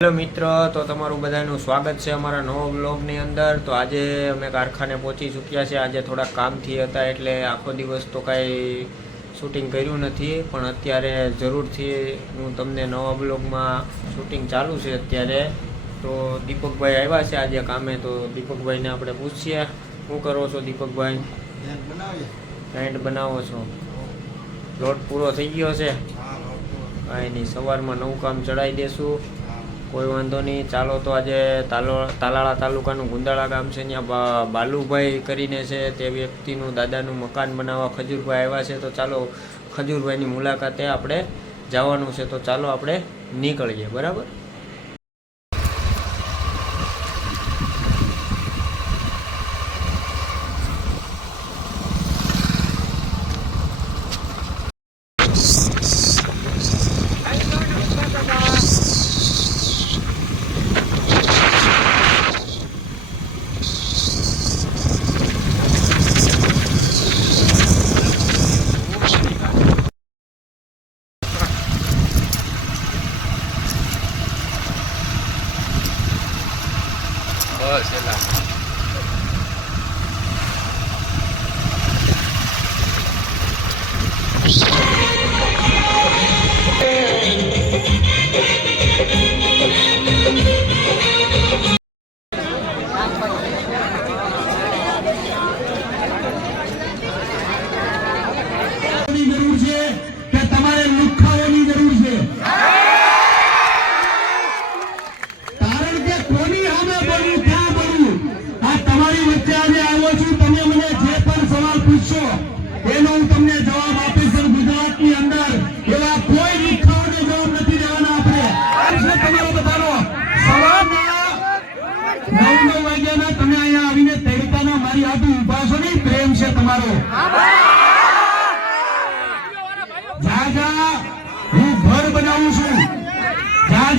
Hello મિત્રો, તો તમારું બધાનું સ્વાગત છે અમારા નવા બ્લોગની અંદર। તો આજે અમે કારખાને પહોંચી ચૂક્યા છે। આજે થોડા કામથી હતા એટલે આખો દિવસ તો કાંઈ શૂટિંગ કર્યું નથી, પણ અત્યારે જરૂરથી હું તમને નવા બ્લોગમાં શૂટિંગ ચાલુ છે અત્યારે। તો દીપકભાઈ આવ્યા છે આજે કામે, તો દીપકભાઈને આપણે પૂછીએ શું કરો છો દીપકભાઈ? પેન્ટ બનાવો છો? લોટ પૂરો થઈ ગયો છે? કાંઈ નહીં, સવારમાં નવું કામ ચડાવી દેશું, કોઈ વાંધો નહીં। ચાલો તો આજે તાલાળા તાલુકાનું ગુંદાળા ગામ છે, ત્યાં બાલુભાઈ કરીને છે તે વ્યક્તિનું દાદાનું મકાન બનાવવા ખજૂરભાઈ આવ્યા છે। તો ચાલો ખજૂરભાઈની મુલાકાતે આપણે જવાનું છે, તો ચાલો આપણે નીકળીએ, બરાબર? બસ એલા જરૂર છે કે તમારે લુખાઓની જરૂર છે, કારણ કે કોની સામે બોલવું, ક્યાં બોલવું, આ તમારી વચ્ચે આજે આવ્યો છું। તમે મને જે પણ સવાલ પૂછશો એનો હું તમને જવાબ આપીશ। ગુજરાતની અંદર એવા કોઈ લુખાઓને જવાબ નથી દેવાના આપણે। તમારો બધાનો સવારના 9 વાગ્યાના તમે અહીંયા આવીને તૈયારીના મારી હાથે ઉભા છો ને, પ્રેમ છે તમારો। જા હું ઘર બનાવું છું, જા